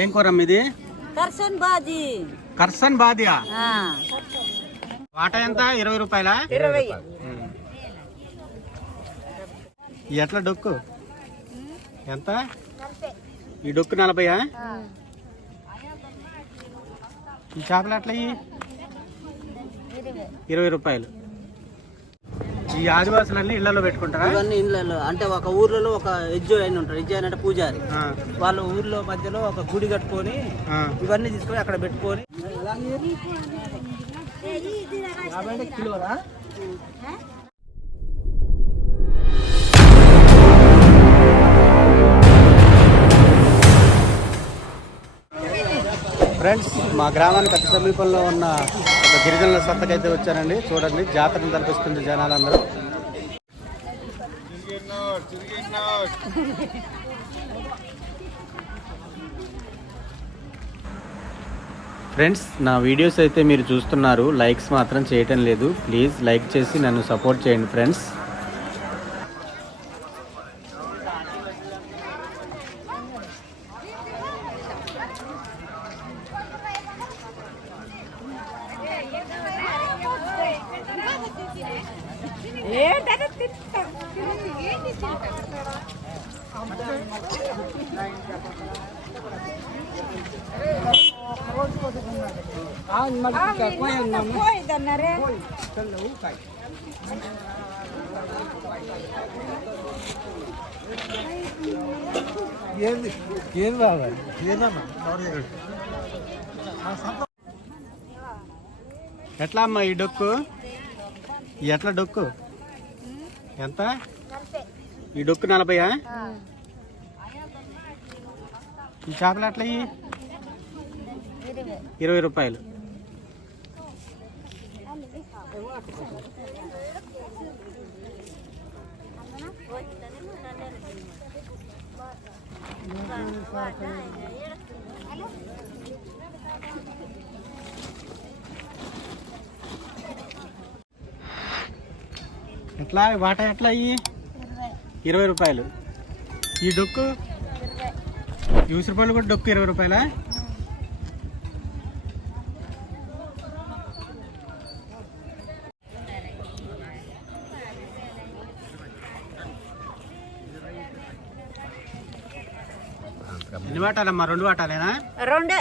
ఏం కూరమ్మ ఇది? కర్సన్ బాజీ. కర్సన్ బాదియా? వాటా ఎంత? 20 రూపాయలా? 20. ఎట్లా డొక్కు ఎంత? ఈ డొక్కు 40. ఈ చేపలు ఎట్లా? 20 రూపాయలు. ఈ ఆదివాసులన్నీ ఇళ్లలో పెట్టుకుంటారా? ఇవన్నీ ఇళ్ళలో అంటే ఒక ఊర్లలో ఒక ఎజ్జో అయిన ఉంటారు. ఎజ్జో అంటే పూజారి. వాళ్ళ ఊర్లో మధ్యలో ఒక గుడి కట్టుకొని ఇవన్నీ తీసుకొని అక్కడ పెట్టుకొని కిలోరా. ఫ్రెండ్స్, మా గ్రామానికి అతి సమీపంలో ఉన్న ఒక గిరిజనుల సంతకైతే వచ్చానండి. చూడండి, జాతరను తలపిస్తుంది జనాలందరూ. ఫ్రెండ్స్, నా వీడియోస్ అయితే మీరు చూస్తున్నారు, లైక్స్ మాత్రం చేయటం లేదు. ప్లీజ్ లైక్ చేసి నన్ను సపోర్ట్ చేయండి ఫ్రెండ్స్. ఎట్లా అమ్మా ఈ డొక్కు? ఎట్లా డొక్కు ఎంత? ఈ డొక్కు 40. ఈ చేపలు ఎట్లా? 20 రూపాయలు. ఎట్లా వాటా ఎట్లా? 20 రూపాయలు. ఈ డొక్కు యూస్ రూపాయలు కూడా డొక్కు 20 రూపాయలా? ఎన్ని వాటాలమ్మా? 2 వాటాలేనా? 2.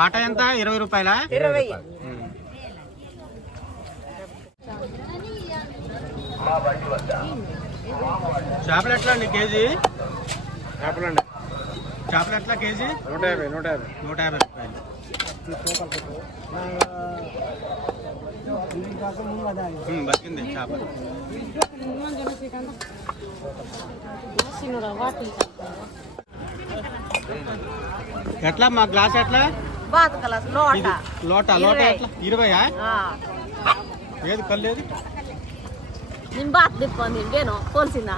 వాటా ఎంత? 20 రూపాయలా? 20. చేపలు ఎట్లా అండి కేజీ? చేపలు ఎట్లా కేజీ? 150 రూపాయలు. బతికింది చేపలు. ఎట్లా మా గ్లాస్ ఎట్లా? లోటా ఎట్లా? 20. ఏది కల్లేదు? నేను బాత్ తిప్పండి నేను పోల్సిందా?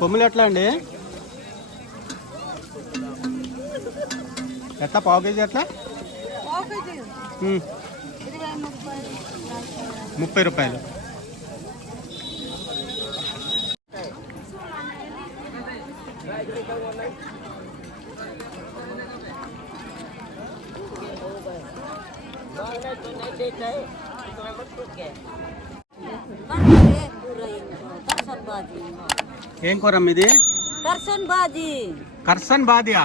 కొమ్ములు ఎట్లా అండి? ఎట్లా? పావు కేజీ ఎట్లా? 30 రూపాయలు. ఏం కూరమ్మ ఇది? కర్సన్ బాజీ. కర్సన్ బాదియా?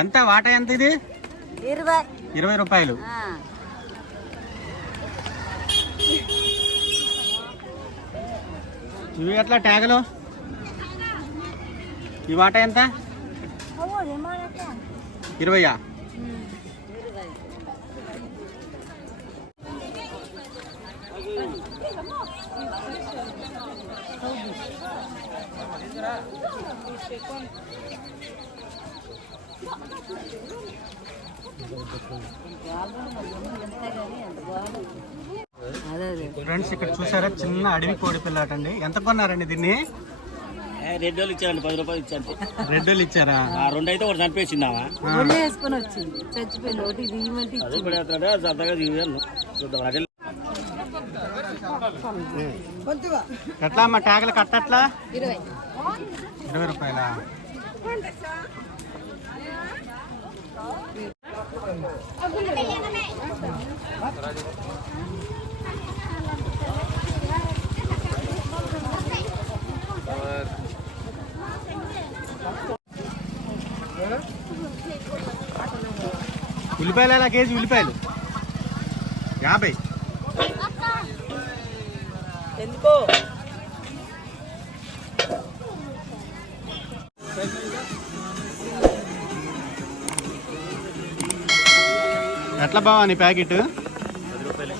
ఎంత వాటా ఎంత ఇది? 20 రూపాయలు. ఇవి ఎట్లా ట్యాగలు? ఈ వాటా ఎంత? 20. అదే ఫ్రెండ్స్, ఇక్కడ చూసారా చిన్న అడవి కోడి పిల్లాటండి. ఎంత కొన్నారండి దీన్ని? 2 ఇచ్చారండి, 10 రూపాయలు ఇచ్చారు. 2 ఇచ్చారా? 2 అయితే ఒకటి చంపేసిందావా, ఒళ్ళు వేసుకొని వచ్చింది చచ్చిపోయింది. ఒకటి ఇది ఇవ్వమంటే అదే ఇప్పుడు సరదాగా దిగాను చూద్దాం. అదే ఎట్లా అమ్మ ట్యాగులు కట్టట్లా? 20. 20 రూపాయలా? ఉల్లిపాయలు ఎలా కేజీ? ఉల్లిపాయలు 50. ఎందుకో ఎట్లా బావా నీ ప్యాకెట్? 10 రూపాయలు.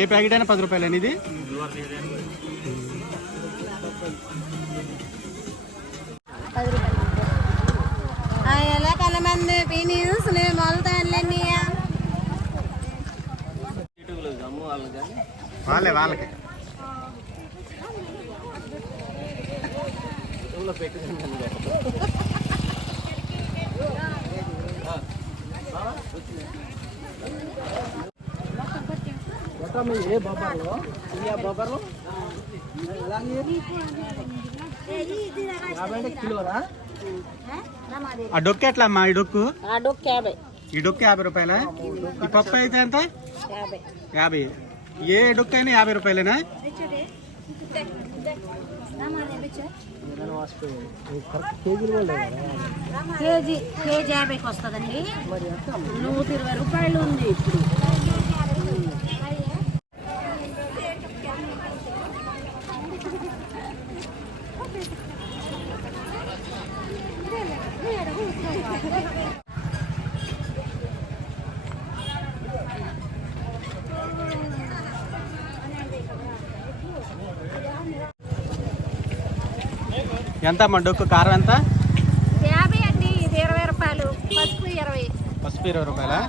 ఏ ప్యాకెట్ అయినా 10 రూపాయలు ఇది? ఎలా కలమంది పీనీస్ మొలతాన్లన్నీ వాళ్ళకి ఏ బొబ్బర్లో బొబ్బర్లో 50 కిలోరా? ఆ డొక్కు ఎట్లా అమ్మా? ఈ డొక్కు 50. ఈ డొక్కు 50 రూపాయలా? ఈ పప్పు అయితే ఎంత? 50. ఏ డొక్కు అయినా 50 రూపాయలేనా? కేజీ 50కి వస్తుందండి. 120 రూపాయలు ఉంది ఇప్పుడు. ఎంత అమ్మా డొక్కు? కారం ఎంత? 50 అండి. ఇది 20 రూపాయలు. పసుపు 20. పసుపు 20 రూపాయలా?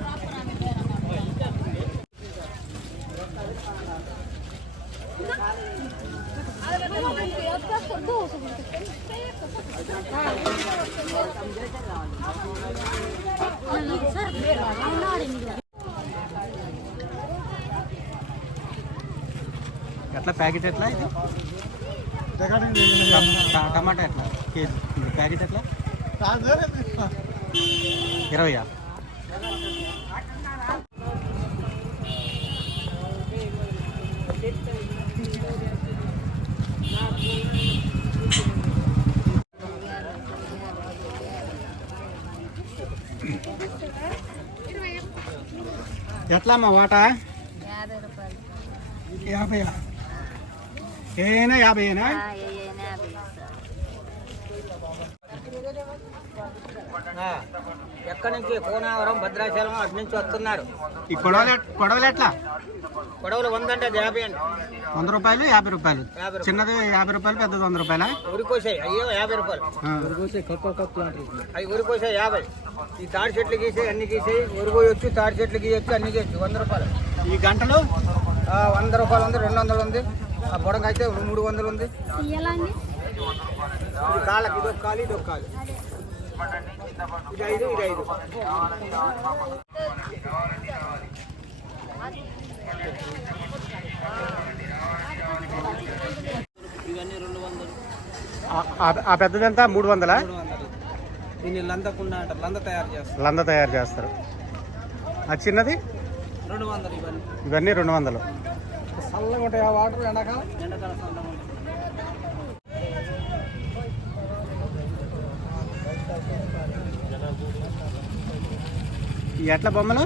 ఎట్లా ప్యాకెట్ ఎట్లా ఇది? టమాటా ఎట్లా కేజీ? ప్యాకెట్ ఎట్లా? 20. ఎట్లా అమ్మా వాటా? 50 రూపాయలు. 50. ఏనా 50ఏనా? ఎక్కడి నుంచి కోనావరం, భద్రాచలం అటు నుంచి వస్తున్నారు. ఈ కొడవలు ఎట్లా? గొడవలు 100 అంటే అది 50 అండి. 100 రూపాయలు, 50 రూపాయలు. చిన్నది 50 రూపాయలు, పెద్దది 100 రూపాయలా? ఉరికోసాయి అయ్యో 50 రూపాయలు. అవి ఉరికోసాయి 50. ఈ తాడి చెట్లు గీసాయి, అన్ని గీసాయి. ఉరికోయొచ్చు, తాడి చెట్లు గీయొచ్చు, అన్ని గీయొచ్చు. 100 రూపాయలు. ఈ గంటలు 100 రూపాయలు ఉంది, 200 ఉంది. ఆ బుడంగా అయితే 300 ఉంది. ఇది కాళ్ళకి, ఇదొక కాలు, ఇదొక కాలు. ఇది 5, ఇది 5. ఇవన్నీ 200. ఆ పెద్దది ఎంత? 300. దీన్ని లందకుండా అంటారు, లంద తయారు చేస్తారు. ఆ చిన్నది 200. ఇవన్నీ 200. చల్లగా ఉంటాయి ఆ వాటర్. ఎండాకాలం చల్లగా ఉంటాయి. ఈ ఎట్ల బొమ్మలు?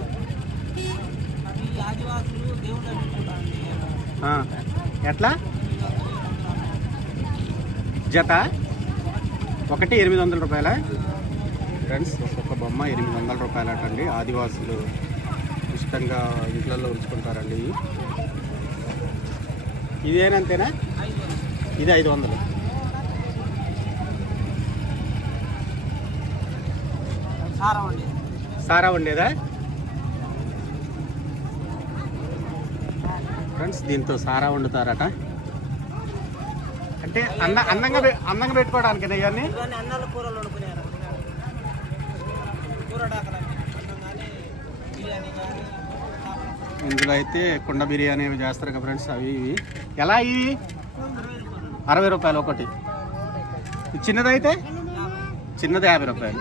ఆదివాసులు దేవుడు ఎట్లా జత? ఒకటి 800 రూపాయల ఫ్రెండ్స్. ఒక్కొక్క బొమ్మ 800 రూపాయలు అటండి. ఆదివాసులు ఇష్టంగా ఇంట్లలో ఉంచుకుంటారండి. ఇదేనంతేనా? ఇది 500. సారా ఉండేదా ఫ్రెండ్స్? దీంతో సారా వండుతారట. అంటే అందంగా పెట్టుకోవడానికి ఇవన్నీ ఇవన్నీ అన్నాలు కూరలు వండుకునే కూర డాకలు కానీ బిర్యానీ కానీ ఇందులో అయితే కుండ బిర్యానీ అవి చేస్తారు కదా ఫ్రెండ్స్, అవి ఇవి ఎలా ఇవి 60 రూపాయలు ఒకటి. చిన్నదైతే చిన్నది 50 రూపాయలు.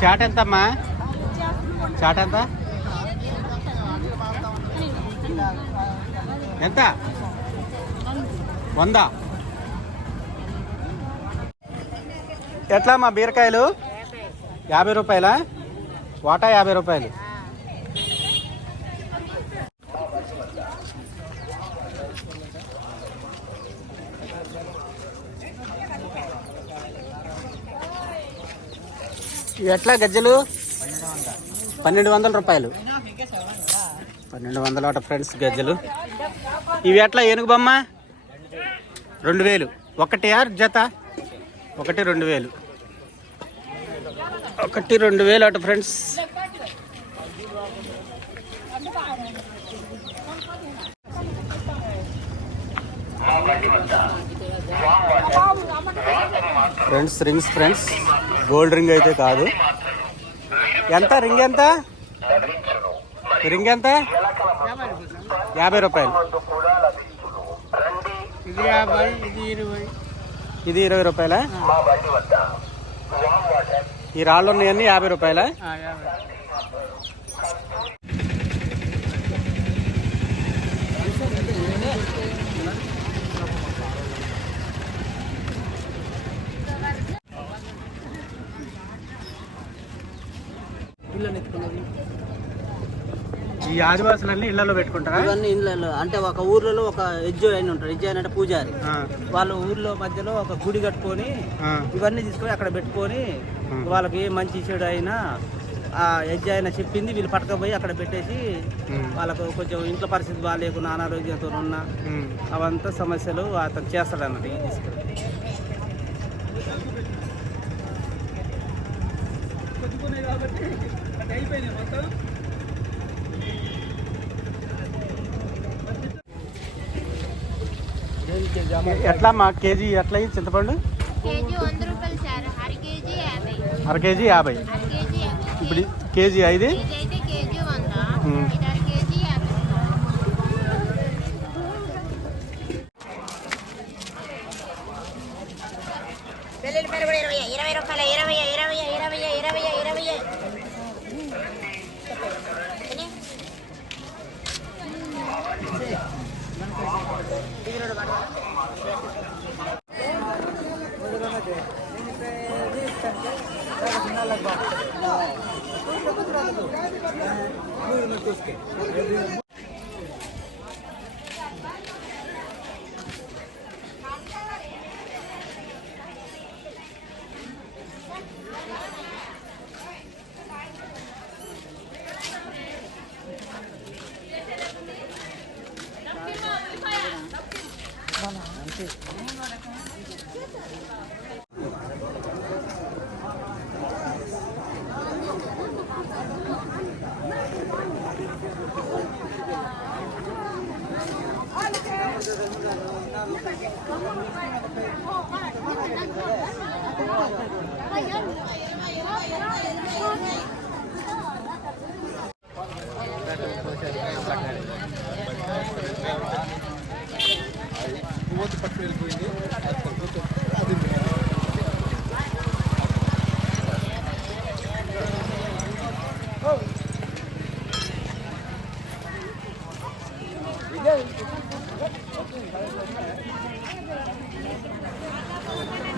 చాట్ ఎంతమ్మా? చాట్ ఎంత? ఎంత? 100. ఎట్లా మా బీరకాయలు 50 రూపాయలా? వాటా 50 రూపాయలు. ఎట్లా గజ్జలు? 1200 రూపాయలు. 1200 అట ఫ్రెండ్స్ గజ్జలు. ఇవి ఎట్లా ఏనుగు బొమ్మ? 2000. ఒకటి జత? ఒకటి 2000. ఒకటి 2000 అట friends. Friends rings friends, gold ring అయితే కాదు. ఎంత రింగ్? ఎంత రింగ్? ఎంత? 50 రూపాయలు. ఇది 50, ఇది 20. ఇది 20 రూపాయలా? ఈ రాళ్ళు ఉన్నాయన్నీ 50 రూపాయలా? ఈ ఆదివాసులన్నీ ఇళ్లలో పెట్టుకుంటారా? ఇవన్నీ ఇళ్ళలో అంటే ఒక ఊర్లలో ఒక ఎజ్జో అయిన ఉంటారు. ఎజ్జో అంటే పూజారి. వాళ్ళ ఊర్లో మధ్యలో ఒక గుడి కట్టుకొని ఇవన్నీ తీసుకొని అక్కడ పెట్టుకొని వాళ్ళకి ఏ మంచి చెడు అయినా ఆ ఎజ్జో అయినా చెప్పింది వీళ్ళు పట్టుకపోయి అక్కడ పెట్టేసి వాళ్ళకు కొంచెం ఇంట్లో పరిస్థితి బాగాలేకుండా అనారోగ్యంతో ఉన్న అవంతా సమస్యలు అతను చేస్తాడు అన్నట్టు ఇది తీసుకొని. ఎట్లా మా కేజీ ఎట్లా చింతపండు? కేజీ 100 రూపాయలు సార్. అర కేజీ 50. అర కేజీ 50. అర కేజీ 50. ఇప్పుడు కేజీ 5. ఇదైతే కేజీ 100. ఇది అర కేజీ 50. వెల్లుల్లి పేరు కూడా 20 రూపాయలు. 20 20 20 20 20.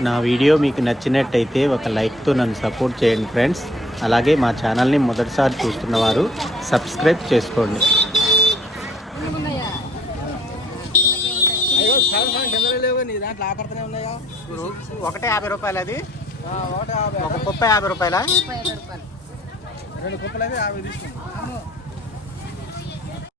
నా వీడియో మీకు నచ్చినట్టయితే ఒక లైక్తో నన్ను సపోర్ట్ చేయండి ఫ్రెండ్స్. అలాగే మా ఛానల్ని మొదటిసారి చూస్తున్నవారు సబ్స్క్రైబ్ చేసుకోండి. ఒకటే 50 రూపాయలు. అది ఒక 50 రూపాయలా? 2 కుప్పలు అయితే 50 తీసుకుంటాం.